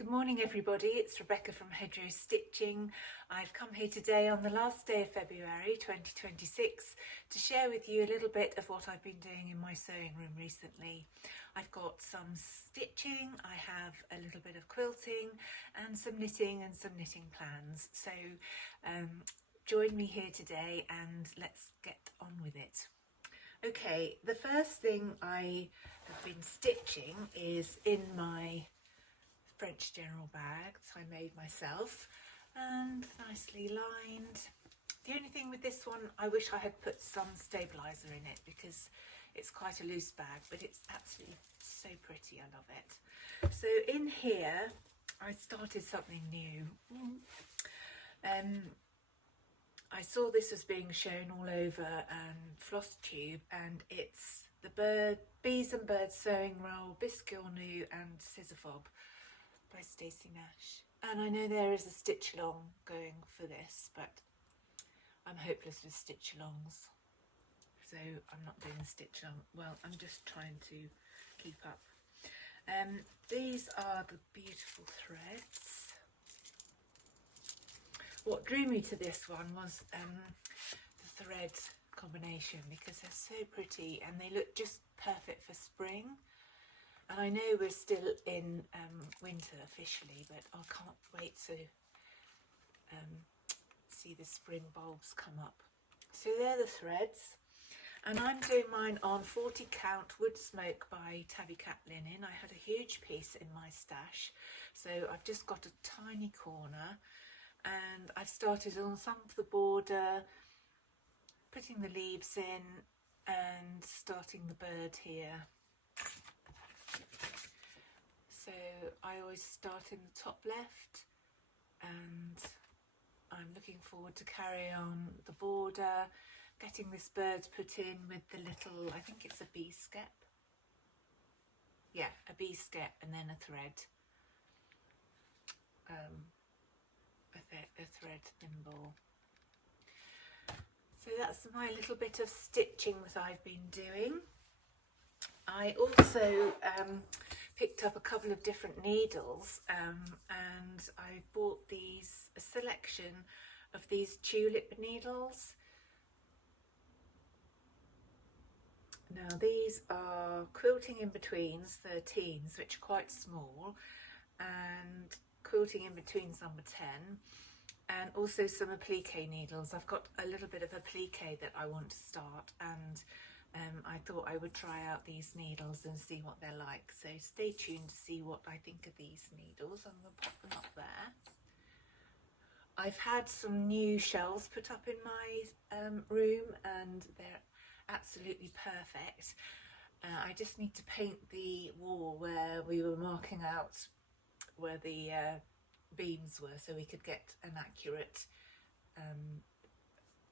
Good morning everybody, it's Rebecca from Hedgerow Stitching. I've come here today on the last day of February 2026 to share with you a little bit of what I've been doing in my sewing room recently. I've got some stitching, I have a little bit of quilting and some knitting plans. So join me here today and let's get on with it. Okay, the first thing I have been stitching is in my French general bag that I made myself and nicely lined. The only thing with this one, I wish I had put some stabilizer in it because it's quite a loose bag, but it's absolutely so pretty. I love it. So in here I started something new. I saw this was being shown all over Floss Tube, and it's the Bees and Birds Sewing Roll, Bisque Nu and Scissor Fob by Stacey Nash. And I know there is a stitch along going for this, but I'm hopeless with stitch alongs, so I'm not doing the stitch along. Well, I'm just trying to keep up. These are the beautiful threads. What drew me to this one was the thread combination, because they're so pretty and they look just perfect for spring. And I know we're still in winter officially, but I can't wait to see the spring bulbs come up. So they're the threads, and I'm doing mine on 40 count wood smoke by Tabby Cat Linen. I had a huge piece in my stash, so I've just got a tiny corner, and I've started on some of the border, putting the leaves in and starting the bird here. So I always start in the top left, and I'm looking forward to carry on the border, getting this bird put in with the little, I think it's a bee skep. Yeah, a bee skep and then a thread. A thread thimble. So that's my little bit of stitching that I've been doing. I also picked up a couple of different needles and I bought a selection of these tulip needles. Now these are Quilting in Betweens 13s, which are quite small, and Quilting in Betweens number 10, and also some applique needles. I've got a little bit of applique that I want to start, and I thought I would try out these needles and see what they're like. So stay tuned to see what I think of these needles. I'm going to pop them up there. I've had some new shelves put up in my room, and they're absolutely perfect. I just need to paint the wall where we were marking out where the beams were, so we could get an accurate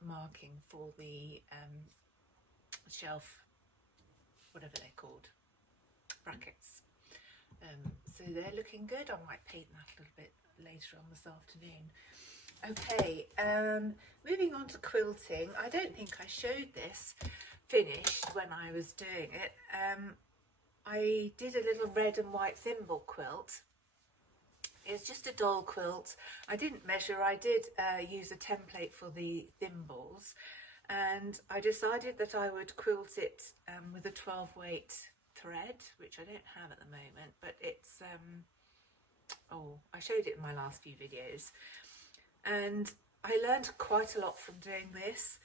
marking for the shelf, whatever they're called, brackets. So they're looking good. I might paint that a little bit later on this afternoon. Okay, moving on to quilting. I don't think I showed this finished when I was doing it. I did a little red and white thimble quilt. It's just a doll quilt. I didn't measure. I did use a template for the thimbles, and I decided that I would quilt it with a 12 weight thread, which I don't have at the moment, but it's I showed it in my last few videos, and I learned quite a lot from doing this.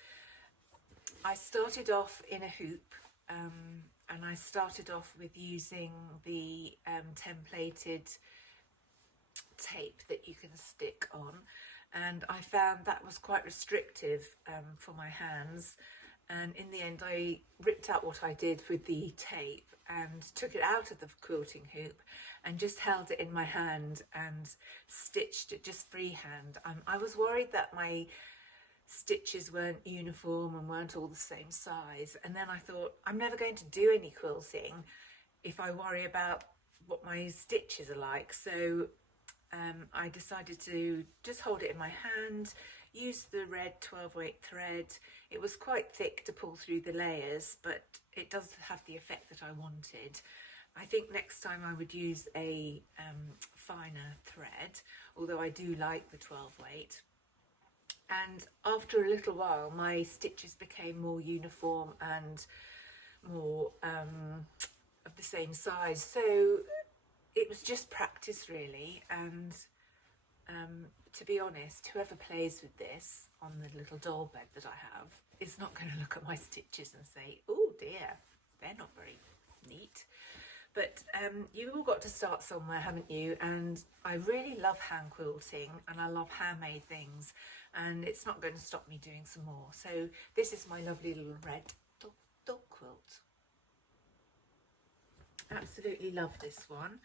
I started off in a hoop, and I started off with using the templated tape that you can stick on, and I found that was quite restrictive for my hands, and in the end I ripped out what I did with the tape and took it out of the quilting hoop and just held it in my hand and stitched it just freehand. I was worried that my stitches weren't uniform and weren't all the same size, and then I thought, I'm never going to do any quilting if I worry about what my stitches are like. So I decided to just hold it in my hand, use the red 12 weight thread. It was quite thick to pull through the layers, but it does have the effect that I wanted. I think next time I would use a finer thread, although I do like the 12 weight. And after a little while my stitches became more uniform and more of the same size, so it was just practice really. And to be honest, whoever plays with this on the little doll bed that I have is not going to look at my stitches and say, oh dear, they're not very neat. But you've all got to start somewhere, haven't you? And I really love hand quilting and I love handmade things, and it's not going to stop me doing some more. So this is my lovely little red dog quilt. Absolutely love this one.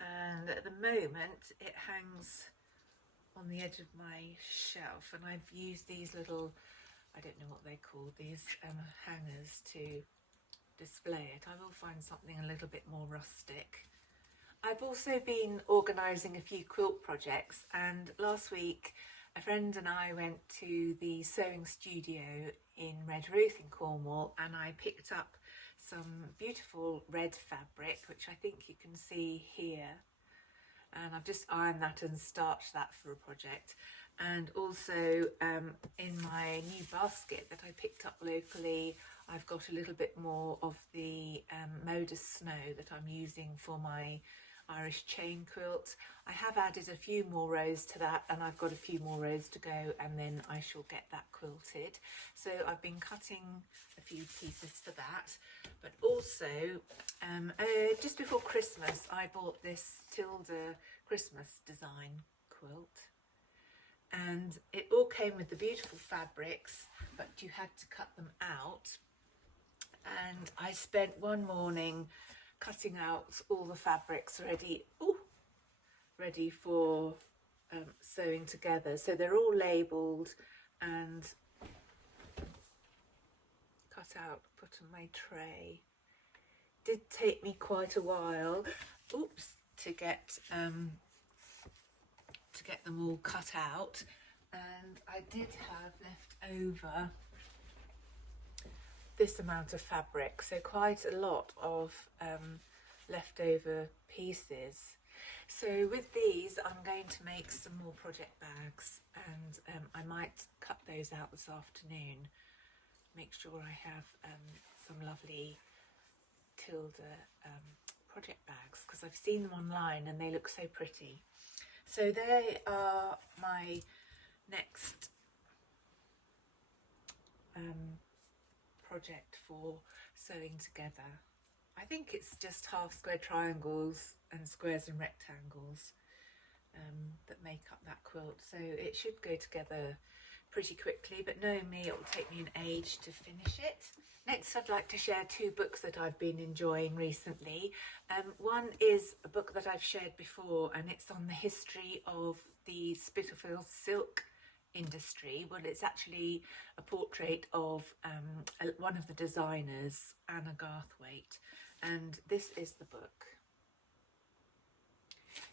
And at the moment it hangs on the edge of my shelf, and I've used these little, I don't know what they're called, these hangers to display it. I will find something a little bit more rustic. I've also been organising a few quilt projects, and last week a friend and I went to the sewing studio in Redruth in Cornwall, and I picked up some beautiful red fabric, which I think you can see here, and I've just ironed that and starched that for a project. And also in my new basket that I picked up locally, I've got a little bit more of the Modus Snow that I'm using for my Irish chain quilt. I have added a few more rows to that, and I've got a few more rows to go, and then I shall get that quilted. So I've been cutting a few pieces for that. But also just before Christmas I bought this Tilda Christmas design quilt, and it all came with the beautiful fabrics, but you had to cut them out. And I spent one morning cutting out all the fabrics ready for sewing together. So they're all labelled and cut out, put on my tray. Did take me quite a while, to get them all cut out, and I did have left over this amount of fabric, so quite a lot of leftover pieces. So with these I'm going to make some more project bags, and I might cut those out this afternoon, make sure I have some lovely Tilda project bags, because I've seen them online and they look so pretty. So they are my next project for sewing together. I think it's just half square triangles and squares and rectangles that make up that quilt, so it should go together pretty quickly, but knowing me, it will take me an age to finish it. Next, I'd like to share two books that I've been enjoying recently. One is a book that I've shared before, and it's on the history of the Spitalfields silk industry. Well, it's actually a portrait of one of the designers, Anna Garthwaite, and this is the book.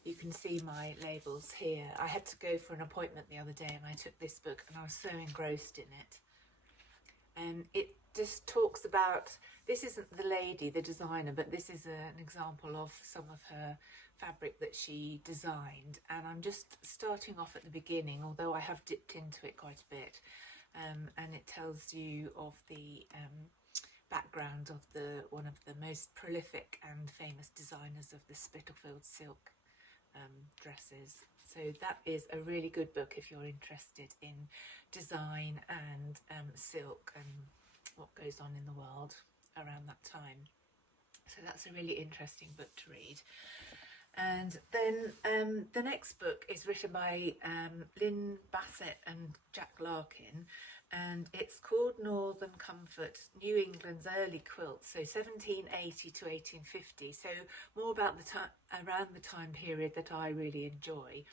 You can see my labels here. I had to go for an appointment the other day and I took this book and I was so engrossed in it. And it just talks about, this isn't the lady, the designer, but this is an example of some of her fabric that she designed. And I'm just starting off at the beginning, although I have dipped into it quite a bit. And it tells you of the background of one of the most prolific and famous designers of the Spitalfields silk dresses. So that is a really good book if you're interested in design and silk and what goes on in the world around that time. So that's a really interesting book to read. And then the next book is written by Lynn Bassett and Jack Larkin, and it's called Northern Comfort, New England's Early Quilts, so 1780 to 1850, so more about the time, around the time period that I really enjoy.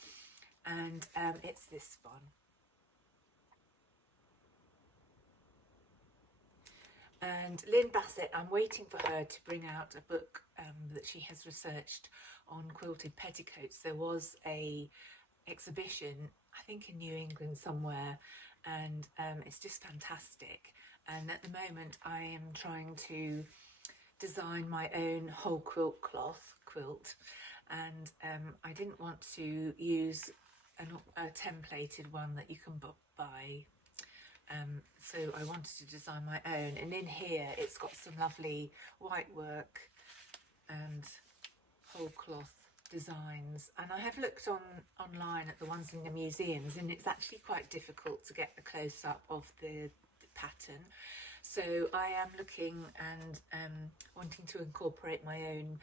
And it's this one. And Lynn Bassett, I'm waiting for her to bring out a book that she has researched on quilted petticoats. There was a exhibition, I think in New England somewhere, and it's just fantastic. And at the moment I am trying to design my own whole quilt and I didn't want to use a templated one that you can buy. So I wanted to design my own, and in here it's got some lovely white work and whole cloth designs, and I have looked online at the ones in the museums, and it's actually quite difficult to get a close-up of the pattern. So I am looking and wanting to incorporate my own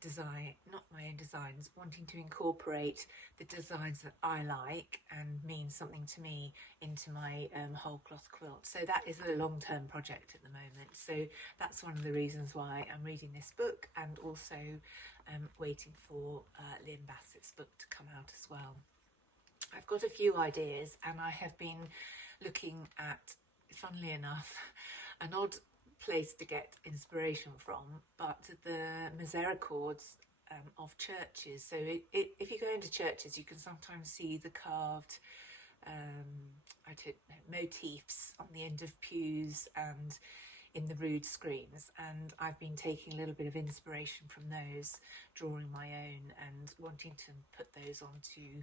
designs, wanting to incorporate the designs that I like and mean something to me into my whole cloth quilt. So that is a long-term project at the moment. So that's one of the reasons why I'm reading this book, and also waiting for Liam Bassett's book to come out as well. I've got a few ideas, and I have been looking at, funnily enough, an odd place to get inspiration from, but the misericords of churches. So if you go into churches, you can sometimes see the carved motifs on the end of pews and in the rood screens, and I've been taking a little bit of inspiration from those, drawing my own and wanting to put those onto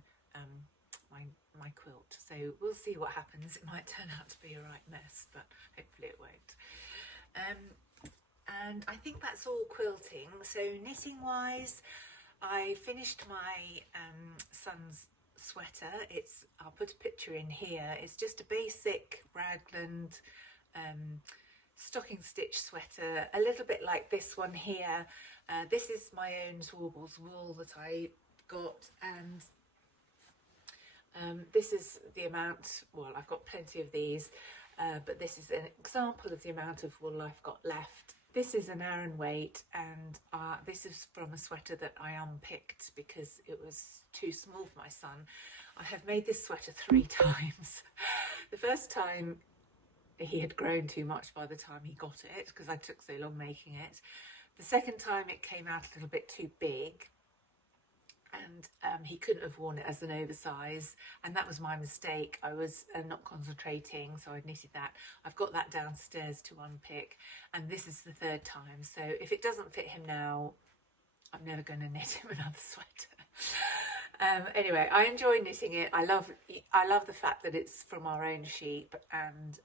my quilt. So we'll see what happens. It might turn out to be a right mess, but hopefully it won't. And I think that's all quilting. So knitting wise, I finished my son's sweater. I'll put a picture in here. It's just a basic raglan stocking stitch sweater, a little bit like this one here. This is my own Warbles wool that I got, and this is the amount, well, I've got plenty of these, but this is an example of the amount of wool I've got left. This is an Aran weight, and this is from a sweater that I unpicked because it was too small for my son. I have made this sweater 3 times. The first time he had grown too much by the time he got it, because I took so long making it. The second time it came out a little bit too big, and he couldn't have worn it as an oversize, and that was my mistake. I was not concentrating, so I knitted that. I've got that downstairs to unpick, and this is the 3rd time. So if it doesn't fit him now, I'm never going to knit him another sweater. Anyway, I enjoy knitting it. I love the fact that it's from our own sheep, and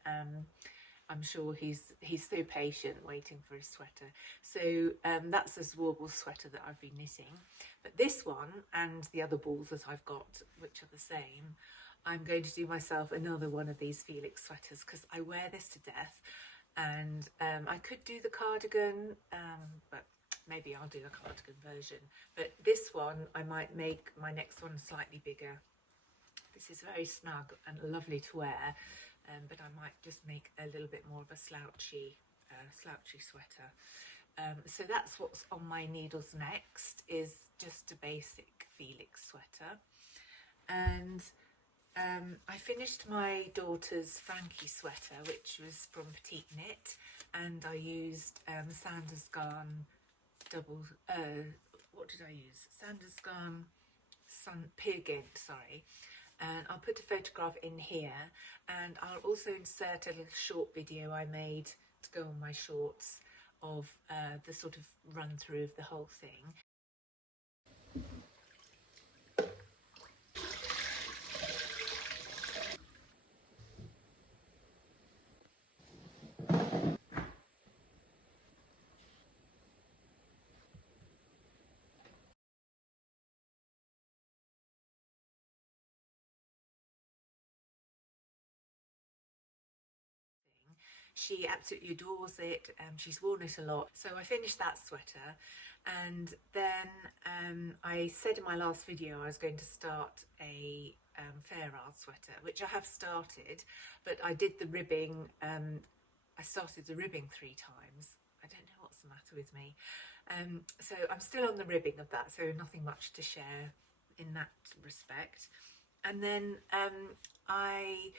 I'm sure he's so patient waiting for his sweater. So that's this warble sweater that I've been knitting. But this one and the other balls that I've got, which are the same, I'm going to do myself another one of these Felix sweaters, because I wear this to death. And I could do the cardigan, but maybe I'll do the cardigan version. But this one, I might make my next one slightly bigger. This is very snug and lovely to wear, but I might just make a little bit more of a slouchy sweater. So that's what's on my needles next, is just a basic Felix sweater. And I finished my daughter's Frankie sweater, which was from Petite Knit, and I used Sanders Garn what did I use? Sanders Garn Peer Gynt, sorry. And I'll put a photograph in here, and I'll also insert a little short video I made to go on my shorts of the sort of run through of the whole thing. She absolutely adores it. She's worn it a lot. So I finished that sweater, and then I said in my last video I was going to start a fair art sweater, which I have started, but I did the ribbing. I started the ribbing 3 times. I don't know what's the matter with me. So I'm still on the ribbing of that, so nothing much to share in that respect. And then I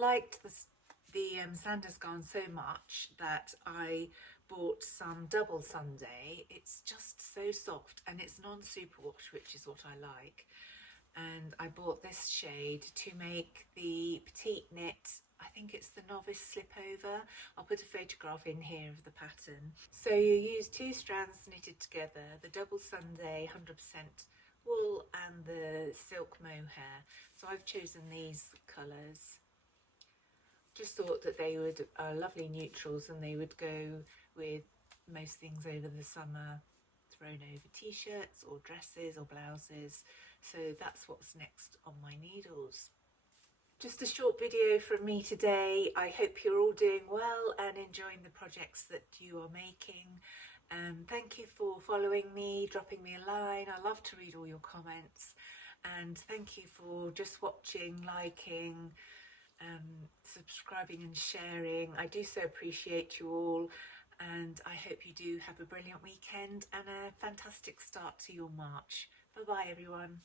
liked the Sanders Garn so much that I bought some double Sunday. It's just so soft, and it's non-superwash, which is what I like. And I bought this shade to make the Petite Knit I think it's the novice slip over. I'll put a photograph in here of the pattern. So you use 2 strands knitted together, the double Sunday 100% wool and the silk mohair. So I've chosen these colours. Just thought that they would are lovely neutrals and they would go with most things over the summer, thrown over t-shirts or dresses or blouses. So that's what's next on my needles. Just a short video from me today. I hope you're all doing well and enjoying the projects that you are making. Thank you for following me, dropping me a line. I love to read all your comments, and thank you for just watching, liking, subscribing and sharing. I do so appreciate you all, and I hope you do have a brilliant weekend and a fantastic start to your March. Bye bye everyone.